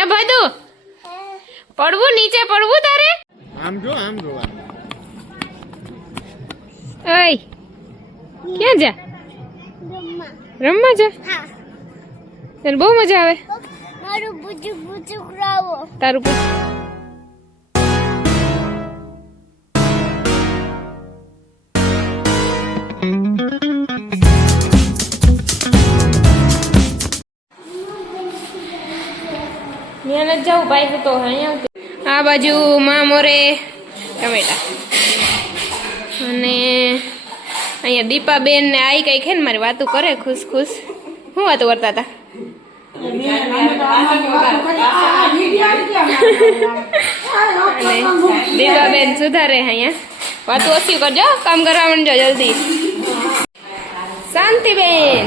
એ બધું પડવું નીચે પડવું તારે આમ જો ઓય ક્યાં જા રમવા જા તને બહુ મજા આવે મારું બુચુક બુચુક રાવો તારું ત્યાં જાઉં ભાઈ તો અહીંયા આ બાજુ માં મોરે ટમેટા અને અહીંયા દીપાબેન ને આઈ કઈ છે ને મારી વાતું કરે ખુશ ખુશ શું વાતું કરતા હતા અને દીપાબેન સુધારે અહીંયા વાતું ઓછી કરજો કામ કરવા માંડજો જલ્દી શાંતિબેન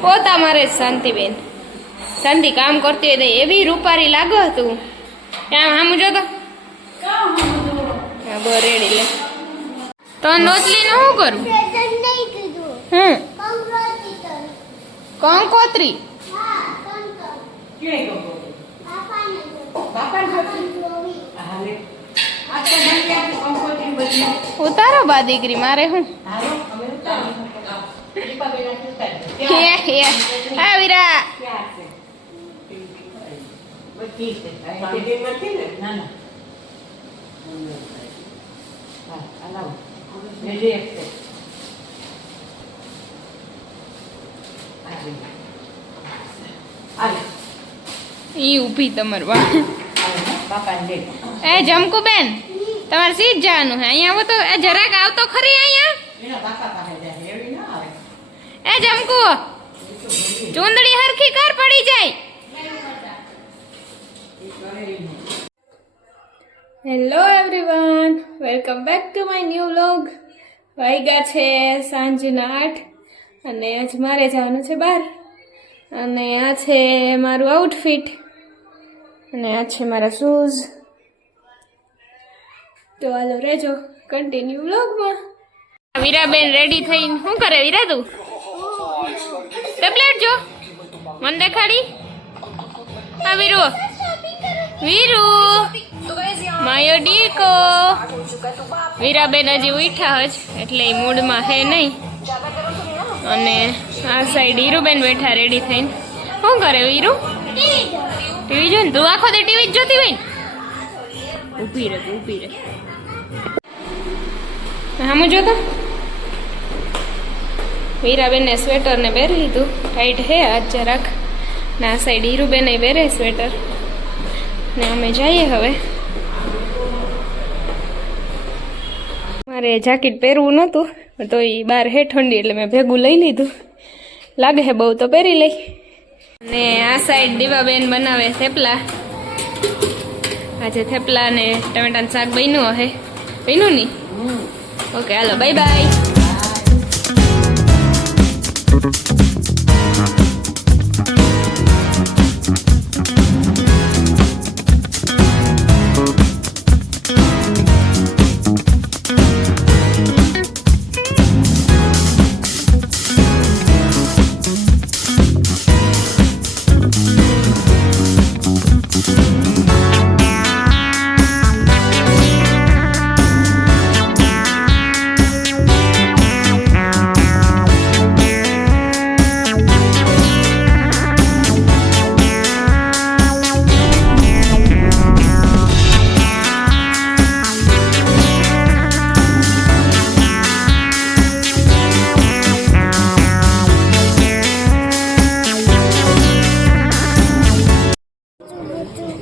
પોતા મારે શાંતિબેન શાંતિ કામ કરતી હોય એવી રૂપારી લાગો તું ક્યાં હામું જો તો હા બહુ રેડી લે તો નોચલી ને શું કરું કંકોત્રી ઉતારો બા દીકરી મારે હું હા વીરા ઈ ઊભી તમાર વા એ જમકુ બેન તમારે સીધ જવાનું હે અહીંયા આવો તો એ જરાક આવતો ખરી અહીંયા એ જમકુ ચૂંદડી હરખી કર પડી જાય hello everyone welcome back to my new vlog વાગ્યા છે સાંજના 8 અને આજ મારે જવાનું છે બહાર અને આ છે મારું આઉટફિટ અને આ છે મારા શૂઝ તો હાલો રહેજો કન્ટિન્યુ વ્લોગમાં વીરાબેન રેડી થઈને શું કરે વીરા તું ટેબ્લેટ જો મન દેખાડી હા વીરુ વીરુ માયો ડીકો વીરાબેન હજી ઉઠ્યા જ એટલે મૂડમાં હે નહીં અને આ સાઈડ હીરુબેન બેઠા રેડી થઈને શું કરે વીરુ ટીવી જોઈને તું આખો દે ટીવી જ જોતી હોય ને ઊભી રહે હામું જોતા વીરાબેન ને સ્વેટર ને પહેરી લીધું ટાઈટ હે આજ જરાક ને આ સાઈડ હીરુબેન પહેરે સ્વેટર ને અમે જઈએ હવે મારે જાકેટ પહેરવું નહોતું તો એ બહાર હે ઠંડી એટલે મેં ભેગું લઈ લીધું લાગે હે બહુ તો પહેરી લઈ અને આ સાઈડ દીવાબેન બનાવે થેપલા આજે થેપલા ને ટમેટાનું શાક બન્યું હે બન્યું ની ઓકે હાલો બાય બાય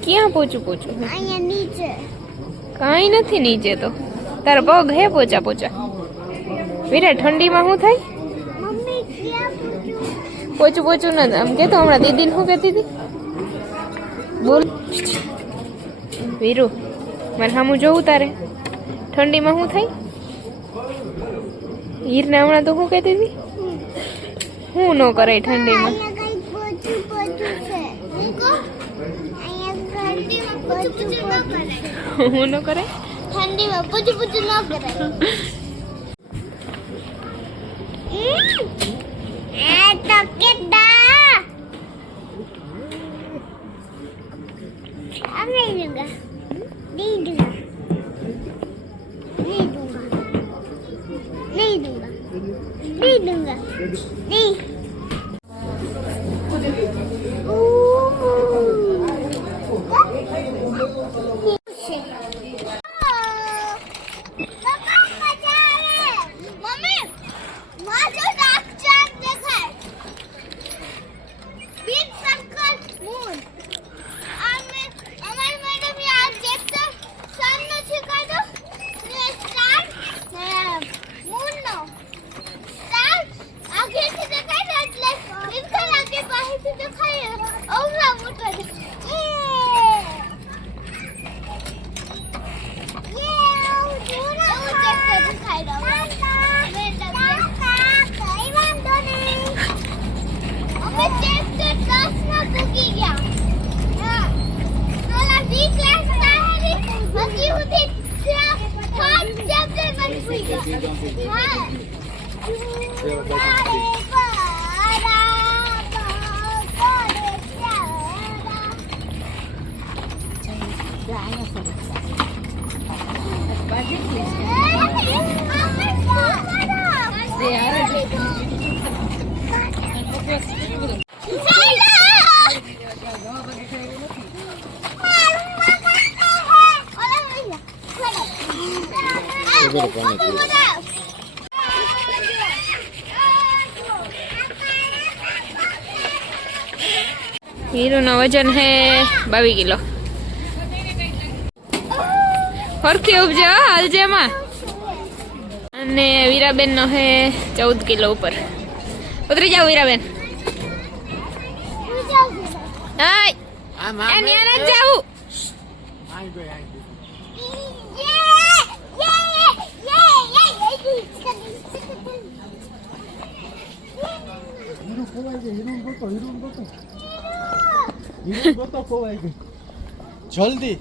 ક્યાં પોચું અહીંયા નીચે કાંઈ નથી નીચે તો તારા પગ હે પોચા વીરા ઠંડીમાં શું થાય મમ્મી ક્યાં પૂછું પોચું ન આમ કેતો હમણાં દીદીને શું કહેતી હતી બોલ વીરુ મારે સામું જોવું તારે ઠંડીમાં શું થાય હીરને હમણાં તો શું કહેતી હતી શું ન કરે ઠંડીમાં હું ન કરે ઠંડીમાં પૂછું ન કરાય એ તો કેડા दी दूंगा दी हीरो नो वजन है 22 किलो हरखी उपजे हलजेमा અને વીરાબેન નો હે 14 કિલો ઉપર ઉતરી જાવ વીરાબેન હાય એ ન્યા ન જાવ જલ્દી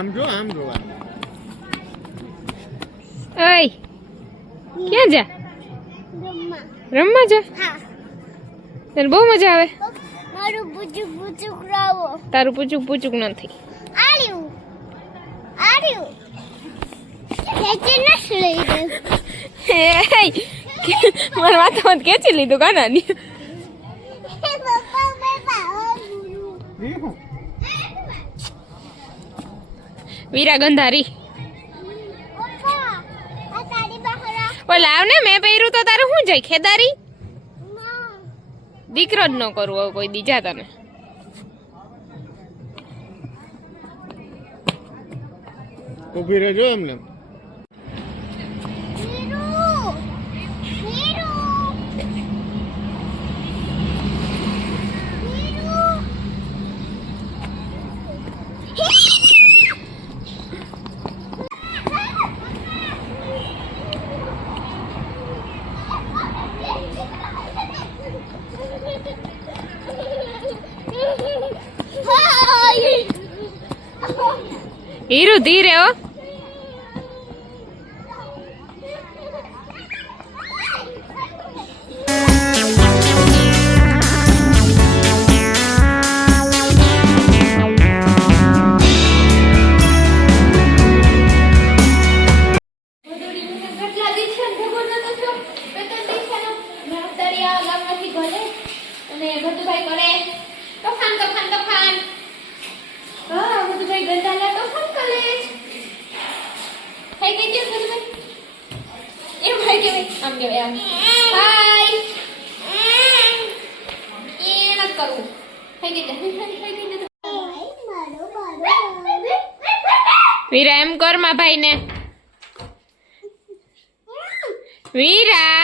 આમ જો ઓય ક્યાં જા રમવા જા હા તને બહુ મજા આવે મારું પૂછું પૂછું કરાવો તારું પૂચુક પૂચુક નથી આર્યું ખેંચી ન લઈ દે મારા માથામાં ખેંચી લીધું કાનાની વીરા ગંધારી ઓય લાવ ને મેં પહેર્યું તો તારે શું જાય ખેદારી દીકરો જ ન કરવો કોઈ દીજા તને ઊભી રહેજો એમને હીરુ ધીરે હો. વીરા એમ કર માં ભાઈ ને. વીરા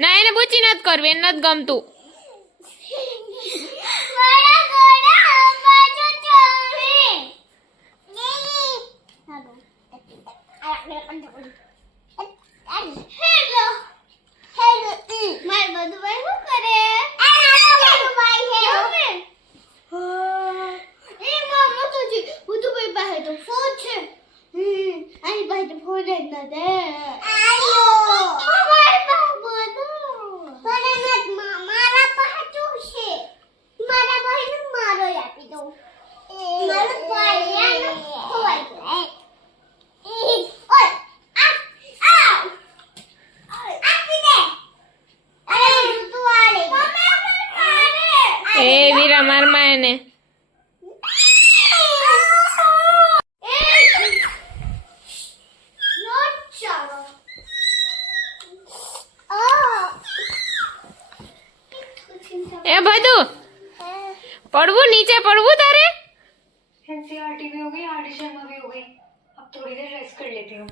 ના એને પૂછી નથી કરવી, એને નથી ગમતું. એ વીરા મારમાં એને. એ બધું પડવું, નીચે પડવું તારે. एनसीईआरटी भी हो गई, आरडी शर्मा भी हो गई। अब थोड़ी देर रेस्ट कर लेती हूँ।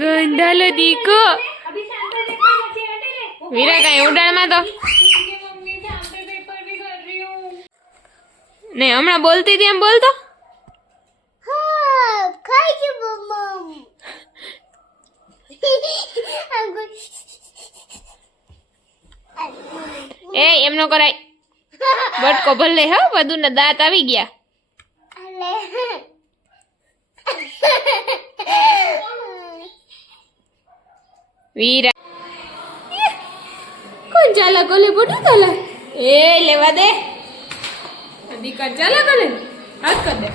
ગંધાલો દીકો. अभी सैंपल लेकर बच्चे हटे ले। વીરા કઈ ઉડાડમાં તો मम्मी सैंपल पेपर भी कर रही हूँ। ને હમણાં બોલતી હતી એમ બોલતો. હા ખાઈ ગયું મમ. એ એમ નો કરાય. બટકો ભલે હો, બધું ના દાંત આવી ગયા. વીરા કોણ ચાલા કોલે બોટું ચાલા. એ લેવા દે દીકરા ચાલા કરે હાથ કર દે.